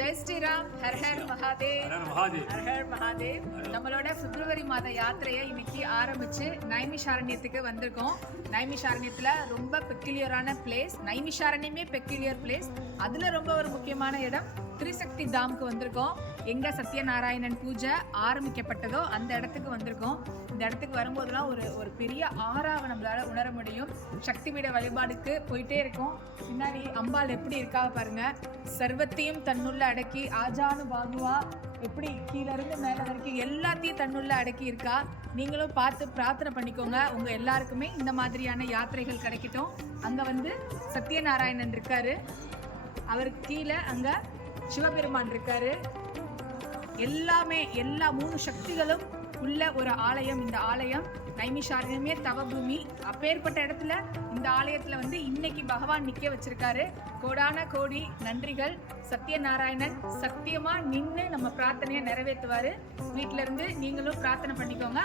ஜெய் ஸ்ரீராம் ஹர் ஹர் மகாதேவ். ஹர் ஹர் மகாதேவ். நம்மளோட பிப்ரவரி மாத யாத்திரையை இன்னைக்கு ஆரம்பிச்சு நைமிஷாரண்யத்துக்கு வந்திருக்கோம். நைமிஷாரண்யத்துல ரொம்ப பெக்கிலியரான பிளேஸ் நைமிஷாரண்யமே பெக்கிலியர் பிளேஸ் அதுல ரொம்ப ஒரு முக்கியமான இடம். திரிசக்தி தாம்க்கு வந்திருக்கோம். எங்க சத்யநாராயணன் பூஜை ஆரம்பிக்கப்பட்டதோ அந்த இடத்துக்கு வந்திருக்கோம். இந்த இடத்துக்கு வரும்போதெல்லாம் ஒரு ஒரு பெரிய ஆறாவை நம்மளால உணர முடியும். சக்தி பீட வழிபாடுக்கு போயிட்டே இருக்கோம். பின்னாடி அம்பாள் எப்படி இருக்கா பாருங்க. சர்வத்தையும் தன்னுள்ள அடக்கி ஆஜானு பாகுவா. எப்படி கீழேருந்து மேலே வரைக்கும் எல்லாத்தையும் தன்னுள்ள அடக்கி இருக்கா. நீங்களும் பார்த்து பிரார்த்தனை பண்ணிக்கோங்க. உங்கள் எல்லாருக்குமே இந்த மாதிரியான யாத்திரைகள் கிடைக்கட்டும். அங்கே வந்து சத்யநாராயணன் இருக்காரு. அவருக்கு கீழே அங்கே சிவபெருமான் இருக்காரு. எல்லாமே எல்லா மூணு சக்திகளும் உள்ள ஒரு ஆலயம். இந்த ஆலயம் நைமிஷாரண்யமே தவபூமி. அப்பேற்பட்ட இடத்துல இந்த ஆலயத்துல வந்து இன்னைக்கு பகவான் நிக்க வச்சிருக்காரு. கோடான கோடி நன்றிகள். சத்யநாராயணன் சத்தியமா நின்று நம்ம பிரார்த்தனையை நிறைவேற்றுவாரு. வீட்ல இருந்து நீங்களும் பிரார்த்தனை பண்ணிக்கோங்க.